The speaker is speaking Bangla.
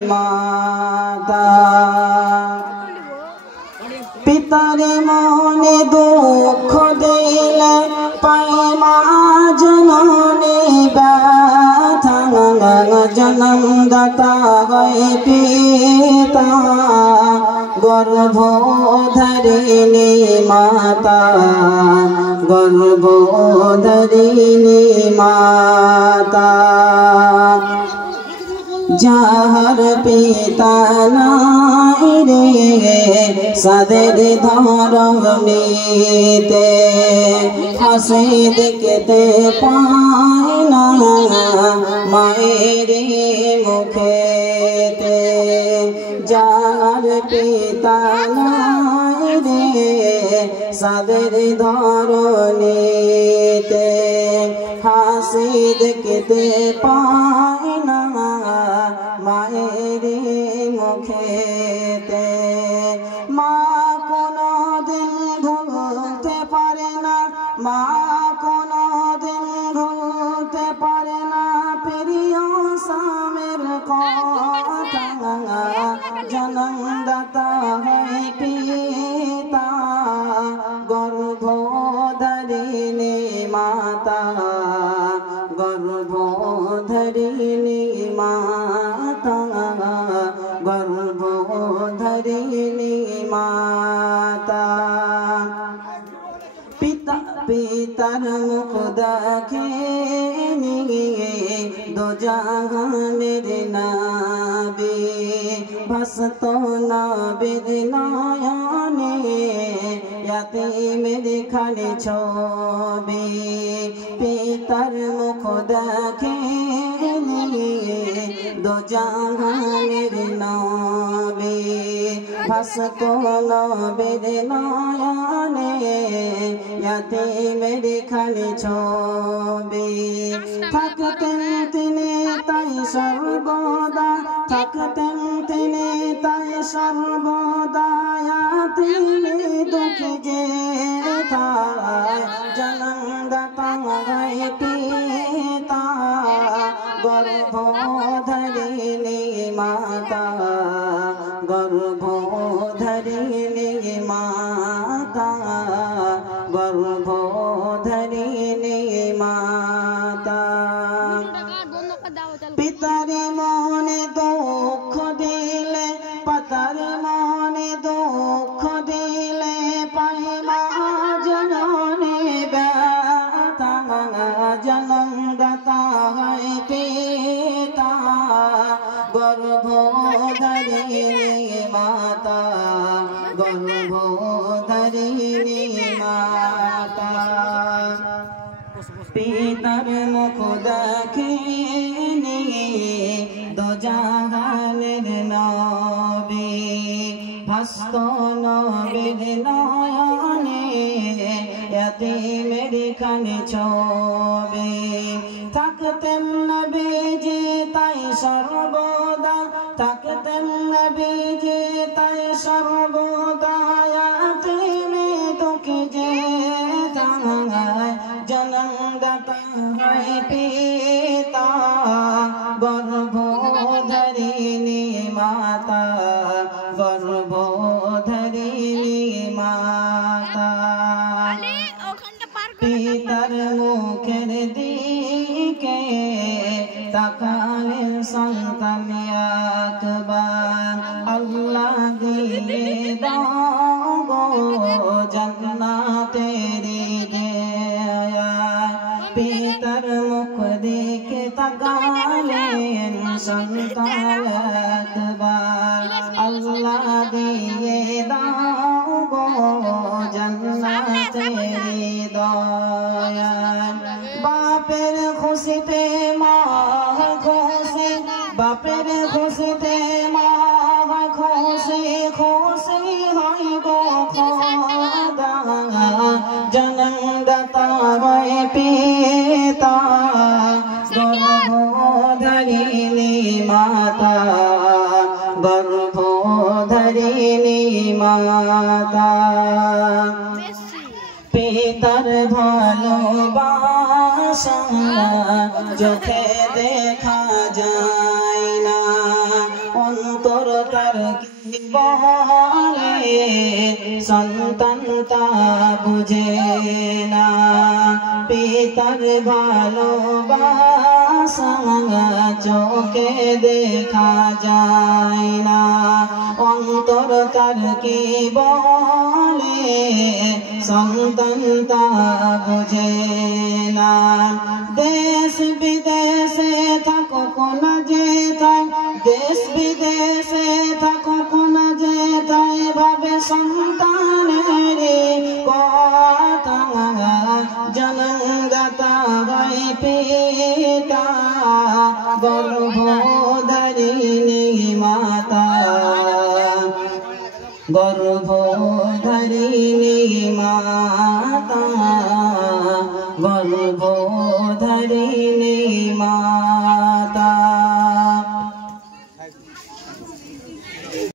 माता पितारे मने दुख दिले पाई मा जननी व्यथा जन्मदाता है पिता गर्भोधरिणी माता गर्भोधरिणी माता जाहर पिता नाई रे सदर धरमीते हंसी दिखते पाइना मायरे मुखेते जाहर पिता नाई रे सदर धरनीते हंसी दिखते पाइना मायरे मुखेते मा कोनो दिन भूलते पारे ना मा कोनो दिन भूलते पारे ना प्रिय सामेर कथा जन्मदाता है पिता गर्भोधरिणी माता गर्भोधरिणी माता गर्भोधरिणी माता पिता पितर मुख देखे दो जहानेर नबी भसत नबीर नयने यतीमेर खाली छवि पितर मुख देखे दो जहानेर नबी भसत नबीर नयने यतीमेर खाली छवि থাকতেন তিনি তাই সর্বদা থাকতেন তিনি তাই সর্বদা তিনি দুঃখে যে জন্মদাতা হয় পিতা গর্ভোধরিণী মাতা গর্ভোধরিণী মাতা গর্ভোধরিণী মাতা पितारे मने दुख दिले पतारे मने दुख दिले पाई मा जननी व्यथा जन्मदाता है पिता गर्भोधरिणी माता गर्भोधरिणी माता पितर मुख देखे दो जहानेर नबी भस्त नबीर नयने यतीमेर खाली छवि থাকতেন নবীজি তাই সর্বদা থাকতেন নবীজি তাই সর্বদা यतीमे दुঃখে যে जन्मदाता है पिता गर्भोधरिणी माता गर्भोधरिणी माता पितर मुखेर दिके ताकाले सन्तान एकबार अल्लाह दिए दाओ गो जन्नतेरी पितर मुख देखे तकालेन संतान एकबार अल्लाह दिए दाओ गो जन्नतेरी दया बापेर खुशिते मा खुशी बापेर खुशिते मा खुशी खुशी हई गो खुदा जन्मदाता है पिता गर्भोधरिणी माता गर्भोधरिणी माता पितर भालोबासा चोखे देखा যায় না। তার কি বলে সন্তান তা বুঝে না পিতার ভালোবাসা চোখে দেখা যায় না অন্তর তার কি বলে সন্তান তা বুঝে না দেশ বিদেশে থাকুক না যেথায় দেশ বিদেশে থাকুক না যেথায় ভাবে সন্তানের কথা জন্মদাতা হয় পিতা গর্ভধারিণী মাতা গর্ভধারিণী মাতা গর্ভধারিণী মাতা